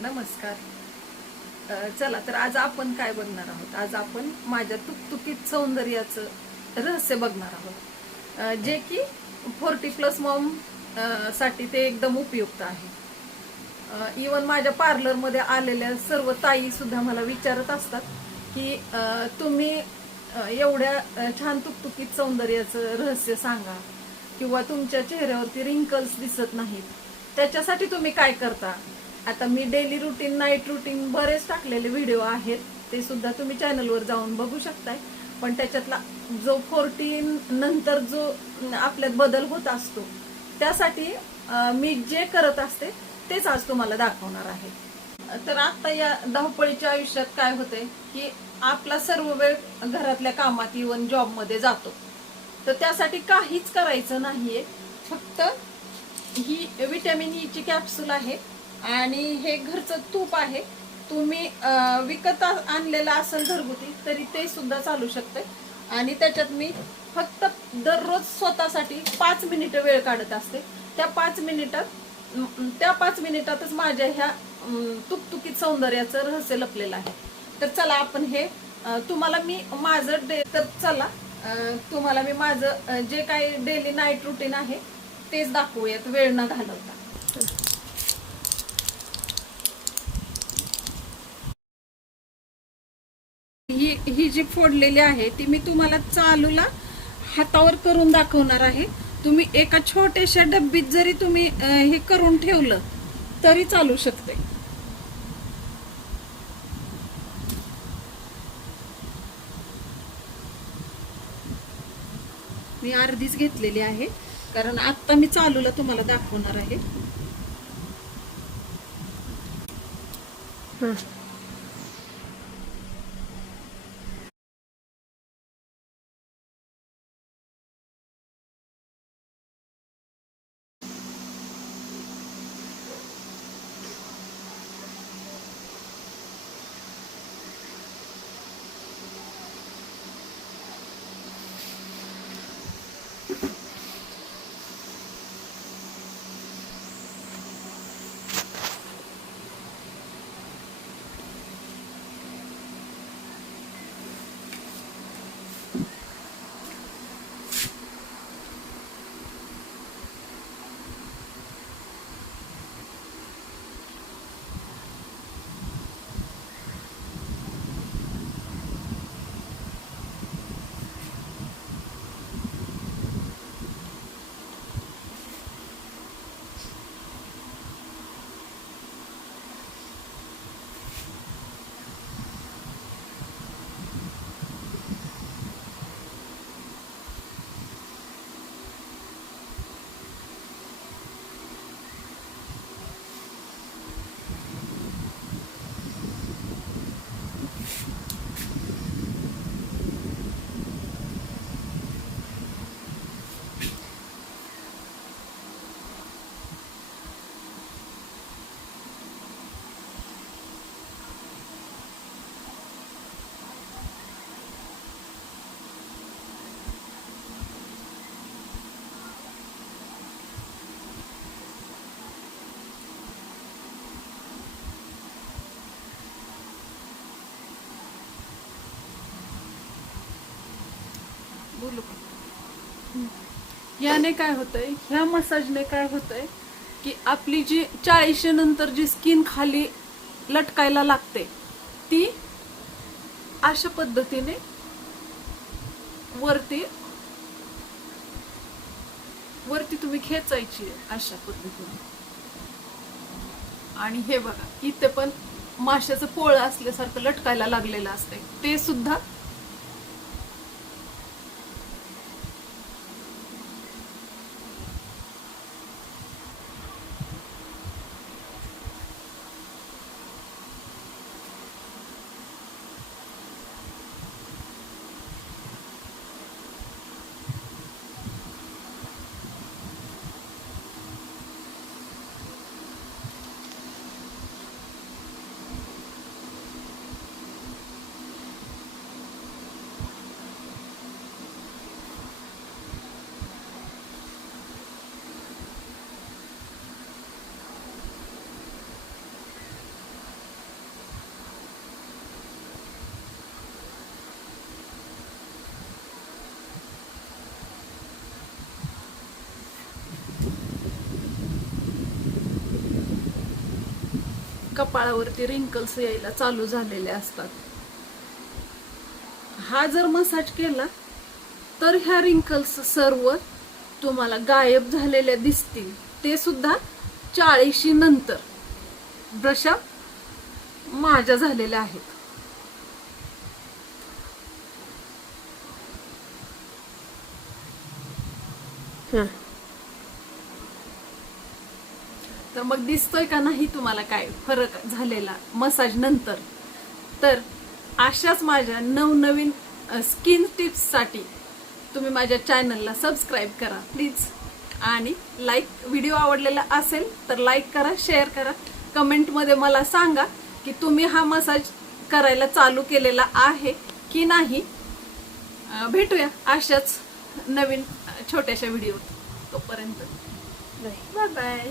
नमस्कार. चला तर आज आपण काय बघणार आहोत? आज आपण माझ्या तुकतुकीत सौंदर्याचं रहस्य बघणार आहोत. जे की फोर्टी प्लस मॉमसाठी ते एकदम उपयुक्त आहे. इवन माझ्या पार्लरमध्ये आलेल्या सर्व ताई सुद्धा मला विचारत असतात की तुम्ही एवढ्या छान तुकतुकीत सौंदर्याचं रहस्य सांगा किंवा तुमच्या चेहऱ्यावरती रिंकल्स दिसत नाहीत. त्याच्यासाठी तुम्ही काय करता? आता मी डेली रुटीन नाईट रुटीन बरेच टाकलेले व्हिडिओ आहेत. ते सुद्धा तुम्ही चॅनलवर जाऊन बघू शकताय. पण त्याच्यातला जो फोर्टीन नंतर जो आपल्यात बदल होत असतो त्यासाठी मी जे करत असते तेच आज तुम्हाला दाखवणार आहे. तर आता या धावपळीच्या आयुष्यात काय होतंय की आपला सर्व वेळ घरातल्या कामात इवन जॉबमध्ये जातो. तर त्यासाठी काहीच करायचं नाहीये. फक्त ही विटॅमिन ई e ची कॅप्सूल आहे. आणि हे घरचं तूप आहे. तुम्ही विकत आणलेलं असेल घरगुती तरी ते सुद्धा चालू शकते आणि त्याच्यात मी फक्त दररोज स्वतःसाठी पाच मिनिटं वेळ काढत असते. त्या पाच मिनिटात त्या पाच मिनिटातच माझ्या ह्या तुकतुकीत सौंदर्याचं रहस्य लपलेलं आहे. तर चला आपण हे तुम्हाला मी माझं डे तर चला तुम्हाला मी माझं जे काही डेली नाईट रुटीन आहे तेच दाखवूयात वेळ न घालवता. ही ही जी फोडलेली आहे ती मी तुम्हाला चालूला हातावर करून दाखवणार आहे. तुम्ही एका छोट्याशा डब्बीत जरी तुम्ही हे करून ठेवलं तरी चालू शकते. मी अर्धीच घेतलेली आहे कारण आता मी चालूला तुम्हाला दाखवणार आहे. बोलू का? याने काय होतंय ह्या मसाजने काय होतंय की आपली जी चाळीशे नंतर जी स्किन खाली लटकायला लागते ती अशा पद्धतीने वरती वरती तुम्ही खेचायची अशा पद्धतीने आणि हे बघा इथे पण माशाचं पोळं असल्यासारखं लटकायला लागलेलं असतंय ते सुद्धा कपाळावरती रिंकल्स यायला चालू झालेले असतात. हा जर मसाज केला तर ह्या रिंकल्स सर्व तुम्हाला गायब झालेल्या दिसतील. ते सुद्धा चाळीशी नंतर. ब्रशा माझ्या झालेल्या आहेत. हा. तर मग दिसतोय का नाही तुम्हाला काय फरक झालेला मसाज नंतर? तर अशाच माझ्या नवनवीन स्किन टिप्ससाठी तुम्ही माझ्या चॅनलला सबस्क्राईब करा प्लीज आणि लाईक व्हिडिओ आवडलेला असेल तर लाईक करा शेअर करा. कमेंटमध्ये मला सांगा की तुम्ही हा मसाज करायला चालू केलेला आहे की नाही? भेटूया अशाच नवीन छोट्याशा व्हिडिओ तोपर्यंत. बाय. बाय